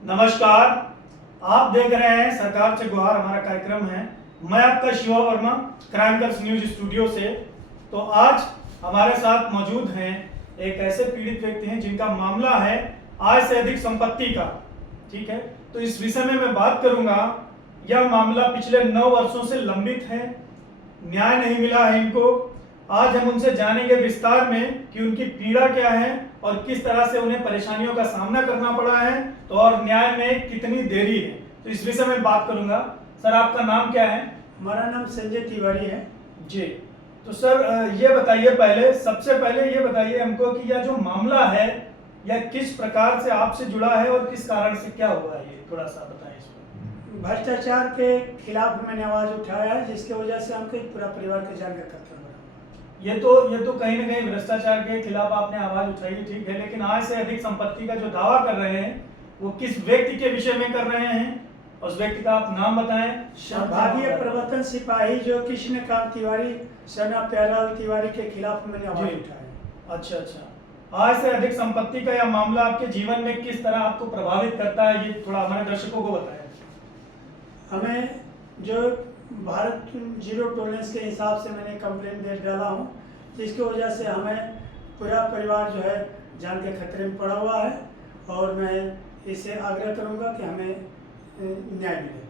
नमस्कार। आप देख रहे हैं सरकार से गुहार, हमारा कार्यक्रम है। मैं आपका Shiva Verma, crime girls news studio से। तो आज हमारे साथ मौजूद हैं एक ऐसे पीड़ित व्यक्ति हैं जिनका मामला है आय से अधिक संपत्ति का। ठीक है, तो इस विषय में मैं बात करूंगा। यह मामला पिछले 9 वर्षों से लंबित है, न्याय नहीं मिला है इनको। आज हम उनसे जानेंगे विस्तार में कि उनकी पीड़ा क्या है और किस तरह से उन्हें परेशानियों का सामना करना पड़ा है, तो और न्याय में कितनी देरी है, तो इस विषय में बात करूंगा। सर, आपका नाम क्या है? हमारा नाम संजय तिवारी है जी। तो सर ये बताइए, सबसे पहले ये बताइए हमको कि यह जो मामला है यह किस प्रकार से आपसे जुड़ा है और किस कारण से क्या हुआ है, ये थोड़ा सा बताएं इस पर। भ्रष्टाचार के खिलाफ मैंने आवाज उठाया है, जिसकी वजह से हमको पूरा परिवार के जान का खतरा बना। ये तो कहीं ना कहीं भ्रष्टाचार के खिलाफ आपने आवाज उठाई, ठीक है, लेकिन आय से अधिक संपत्ति का जो दावा कर रहे हैं वो किस व्यक्ति के विषय में कर रहे हैं? उस व्यक्ति का आप नाम बताएं। संभागीय प्रवर्तन सिपाही जो कृष्णकांत तिवारी सना प्यालाल तिवारी के खिलाफ मैंने आवाज उठाया। अच्छा। आय से अधिक संपत्ति का यह मामला आपके जीवन में किस तरह आपको प्रभावित करता है, ये थोड़ा हमारे दर्शकों को बताएं। हमें जो भारत जीरो टॉलरेंस के हिसाब से मैंने कंप्लेन दे डाला हूँ, जिसकी वजह से हमें पूरा परिवार जो है जान के खतरे में पड़ा हुआ है, और मैं इससे आग्रह करूंगा कि हमें न्याय मिले।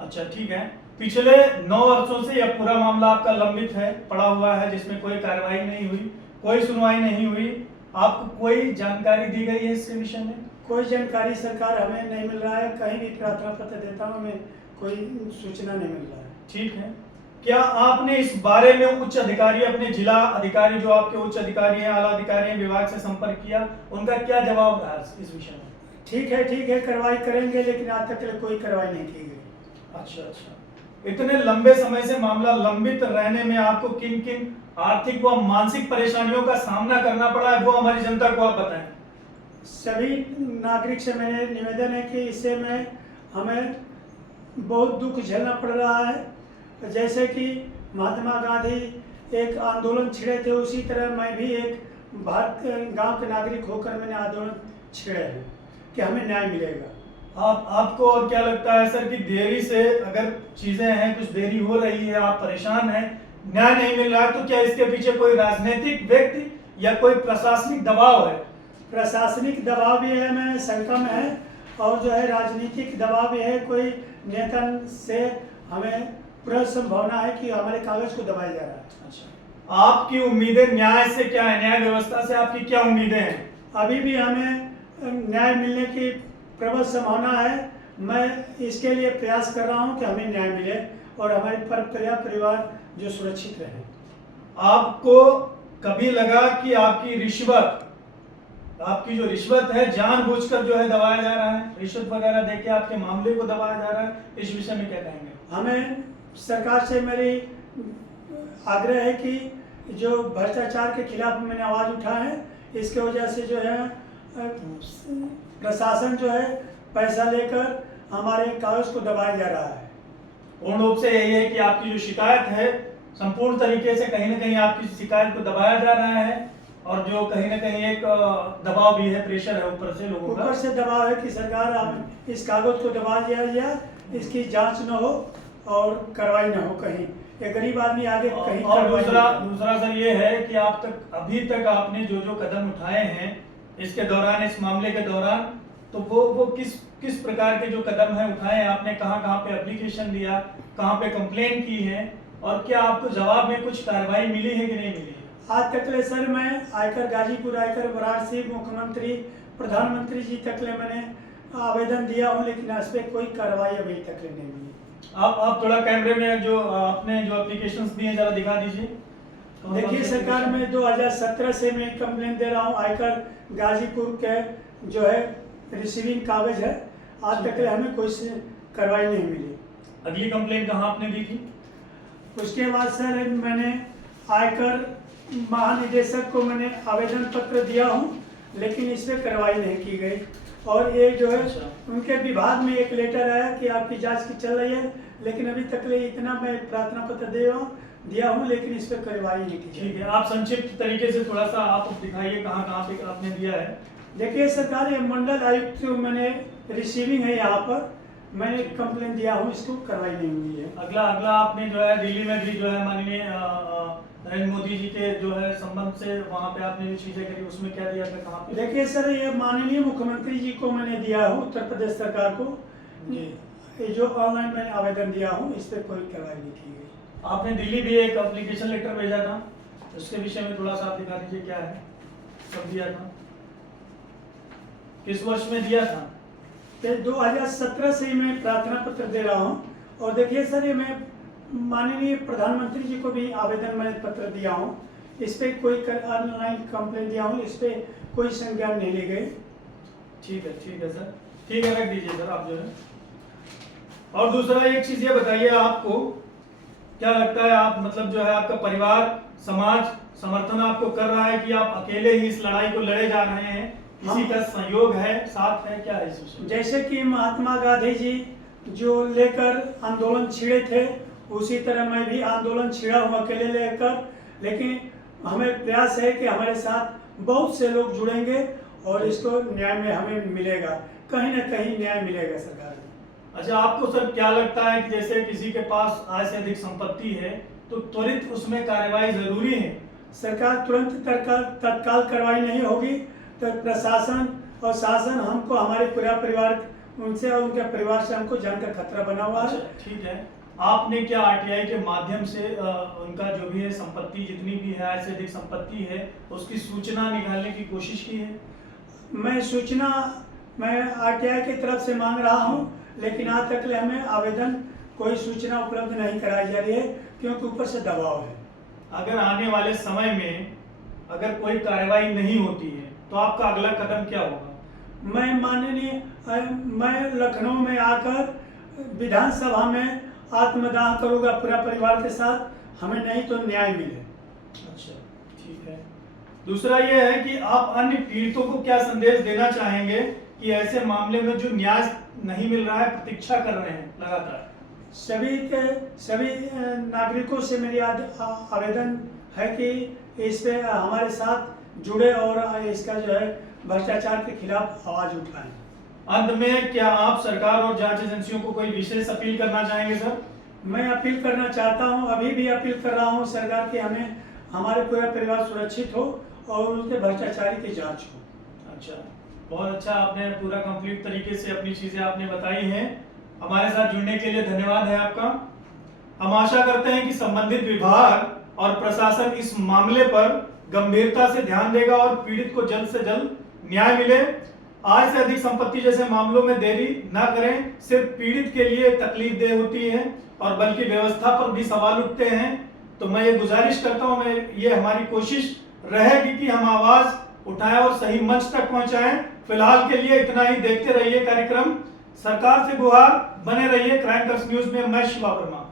अच्छा, ठीक है। पिछले 9 वर्षों से यह पूरा मामला आपका लंबित है, पड़ा हुआ है, जिसमें कोई कार्रवाई नहीं हुई, कोई सुनवाई नहीं हुई। आपको कोई जानकारी दी गई है इसके विषय में? कोई जानकारी सरकार हमें नहीं मिल रहा है। कहीं भी प्रार्थना पत्र देता हूँ, हमें कोई सूचना नहीं मिल रहा है। ठीक है। क्या आपने इस बारे में उच्च अधिकारी, अपने जिला अधिकारी जो आपके उच्च अधिकारी हैं, आला अधिकारी हैं, विभाग से संपर्क किया? उनका क्या जवाब रहा इस विषय में? ठीक है, कार्रवाई करेंगे, लेकिन आज तक कोई कार्रवाई नहीं की गई। अच्छा। इतने लंबे समय से मामला लंबित रहने में आपको किन किन आर्थिक व मानसिक परेशानियों का सामना करना पड़ा है, वो हमारी जनता को आप बताएं। सभी नागरिक से मैंने निवेदन है कि इससे हमें बहुत दुख झेलना पड़ रहा है। जैसे कि महात्मा गांधी एक आंदोलन छिड़े थे, उसी तरह मैं भी एक भारत गांव के नागरिक होकर मैंने आंदोलन छिड़े है कि हमें न्याय मिलेगा। आपको और क्या लगता है सर कि देरी से अगर चीजें हैं, कुछ देरी हो रही है, आप परेशान हैं, न्याय नहीं मिल रहा है, तो क्या इसके पीछे कोई राजनीतिक व्यक्ति या कोई प्रशासनिक दबाव है? प्रशासनिक दबाव भी है, मैं शंका में है, और जो है राजनीतिक दबाव भी है। कोई नेता से हमें पूरा संभावना है कि हमारे कागज को दबाया जा रहा है। अच्छा, आपकी उम्मीदें न्याय से क्या है, न्याय व्यवस्था से आपकी क्या उम्मीदें हैं? अभी भी हमें न्याय मिलने की प्रबल संभावना है। मैं इसके लिए प्रयास कर रहा हूं कि हमें न्याय मिले और हमारे परिवार जो सुरक्षित रहे। आपको कभी लगा कि आपकी जो रिश्वत है जानबूझकर जो है दबाया जा रहा है, रिश्वत वगैरह देके आपके मामले को दबाया जा रहा है, इस विषय में क्या कहेंगे? हमें सरकार से मेरी आग्रह है कि जो भ्रष्टाचार के खिलाफ मैंने आवाज उठाया है, इसके वजह से जो है प्रशासन जो है पैसा लेकर हमारे कागज को दबाया जा रहा है। पूर्ण रूप से यही है कि आपकी जो शिकायत है संपूर्ण तरीके से कहीं ना कहीं आपकी शिकायत को दबाया जा रहा है, और जो कहीं ना कहीं एक दबाव भी है, प्रेशर है ऊपर से लोगों का। ऊपर से दबाव है कि सरकार हम इस कागज को दबा दिया जाए, इसकी जांच न हो और कार्रवाई न हो कहीं। ये गरीब आदमी आगे कहीं। और दूसरा सर ये है कि अभी तक आपने जो कदम उठाए हैं इसके दौरान, इस मामले के दौरान, तो वो किस प्रकार के जो कदम है उठाए हैं आपने? कहाँ पे एप्लीकेशन दिया, कहाँ पे कंप्लेन की है, और क्या आपको जवाब में कुछ कार्रवाई मिली है कि नहीं मिली है? आज तक सर मैं आयकर गाजीपुर, आयकर वाराणसी, मुख्यमंत्री, प्रधानमंत्री जी तक मैंने आवेदन दिया हूँ, लेकिन इस पर कोई कार्रवाई अभी तक नहीं हुई। आप थोड़ा कैमरे में जो आपने जो एप्लीकेशंस दिए जरा दिखा दीजिए। देखिए सरकार में 2017 से मैं कंप्लेन दे रहा हूँ। आयकर गाजीपुर के जो है रिसीविंग कागज है, आज तक हमें कोई कार्रवाई नहीं मिली। अगली कंप्लेन कहाँ आपने दी थी? उसके बाद सर मैंने आयकर महानिदेशक को मैंने आवेदन पत्र दिया हूँ, लेकिन इस पर कार्रवाई नहीं की गई। और ये जो है उनके विभाग में एक लेटर आया कि आपकी जांच की चल रही है, लेकिन अभी तक इतना मैं प्रार्थना पत्र दिया हूँ, लेकिन इस पर कार्रवाई नहीं की। ठीक है, आप संक्षिप्त तरीके से थोड़ा सा आप दिखाइए कहाँ पे आपने दिया है। देखिए सरकार, ये मंडल आयुक्त जो मैंने रिसीविंग है यहाँ पर, मैंने कंप्लेन दिया हूँ, इसको कार्रवाई नहीं हुई है। अगला अगला आपने जो है दिल्ली में भी जो है माननीय नरेंद्र मोदी जी के जो है संबंध से वहाँ पे आपने जो चीजें करी उसमें क्या दिया था, कहाँ पे? देखिए सर, ये माननीय मुख्यमंत्री जी को मैंने दिया हूँ, उत्तर प्रदेश सरकार को। जी। ये जो ऑनलाइन मैंने आवेदन दिया हूँ, इस पर कोई कार्रवाई नहीं की गई। आपने दिल्ली भी एक एप्लीकेशन लेटर भेजा था, उसके विषय में थोड़ा सा आप दिखा दीजिए क्या है, कब दिया था, किस वर्ष में दिया था? तो 2017 से ही मैं प्रार्थना पत्र दे रहा हूँ। और देखिए सर, ये मैं माननीय प्रधानमंत्री जी को भी आवेदन मैं पत्र दिया हूँ, इस पे कोई ऑनलाइन कंप्लेंट दिया हूँ, इस पे कोई संज्ञान नहीं ली गई। ठीक है सर, ठीक है, रख दीजिए सर आप जो है। और दूसरा एक चीज ये बताइए, आपको क्या लगता है, आप मतलब जो है आपका परिवार समाज समर्थन आपको कर रहा है कि आप अकेले ही इस लड़ाई को लड़े जा रहे हैं, किसी का सहयोग है, साथ है, क्या है इस विषय में? जैसे कि महात्मा गांधी जी जो लेकर आंदोलन छिड़े थे, उसी तरह मैं भी आंदोलन छिड़ा हूँ अकेले लेकर। लेकिन हमें प्रयास है कि हमारे साथ बहुत से लोग जुड़ेंगे और इसको न्याय में हमें मिलेगा, कहीं ना कहीं न्याय मिलेगा सरकार को। अच्छा, आपको सर क्या लगता है कि जैसे किसी के पास आय से अधिक संपत्ति है तो त्वरित उसमें कार्रवाई जरूरी है? सरकार तुरंत तत्काल कार्रवाई नहीं होगी तो प्रशासन और शासन हमको, हमारे पूरा परिवार उनसे और उनके परिवार से हमको जान का खतरा बना हुआ है। ठीक है, आपने क्या आरटीआई के माध्यम से उनका जो भी है संपत्ति जितनी भी है, आय से अधिक संपत्ति है, उसकी सूचना निकालने की कोशिश की है? मैं सूचना आरटीआई की तरफ से मांग रहा हूं, लेकिन आज तक हमें आवेदन कोई सूचना उपलब्ध नहीं कराई जा रही है, क्योंकि ऊपर से दबाव है। अगर आने वाले समय में अगर कोई कार्रवाई नहीं होती है तो आपका अगला कदम क्या होगा? मैं लखनऊ में आकर विधानसभा में आत्मदाह करूंगा पूरा परिवार के साथ, हमें नहीं तो न्याय मिले। अच्छा, ठीक है। दूसरा ये है कि आप अन्य पीड़ितों को क्या संदेश देना चाहेंगे कि ऐसे मामले में जो न्याय नहीं मिल रहा है, प्रतीक्षा कर रहे हैं लगातार? सभी नागरिकों से मेरी आवेदन है कि इस पे हमारे साथ जुड़े और इसका जो है भ्रष्टाचार के खिलाफ आवाज उठाएं। अंत में क्या आप सरकार और जांच एजेंसियों को कोई विशेष अपील करना चाहेंगे सर? मैं अपील करना चाहता हूं, अभी भी अपील कर रहा हूं सरकार की, हमें हमारे पूरा परिवार सुरक्षित हो और उनके भ्रष्टाचारी की जांच हो। अच्छा, बहुत अच्छा, आपने पूरा कंप्लीट तरीके से अपनी चीजें आपने बताई हैं। हमारे साथ जुड़ने के लिए धन्यवाद है आपका। हम आशा करते हैं कि संबंधित विभाग और प्रशासन इस मामले पर गंभीरता से ध्यान देगा और पीड़ित को जल्द से जल्द न्याय मिले। आय से अधिक संपत्ति जैसे मामलों में देरी ना करें, सिर्फ पीड़ित के लिए तकलीफदेह होती है और बल्कि व्यवस्था पर भी सवाल उठते हैं। तो मैं ये गुजारिश करता हूं, ये हमारी कोशिश रहेगी कि हम आवाज उठाएं और सही मंच तक पहुंचाएं। फिलहाल के लिए इतना ही, देखते रहिए कार्यक्रम, सरकार से गुहार, बने रहिए क्राइम कर्स न्यूज में। मैं शिवा वर्मा।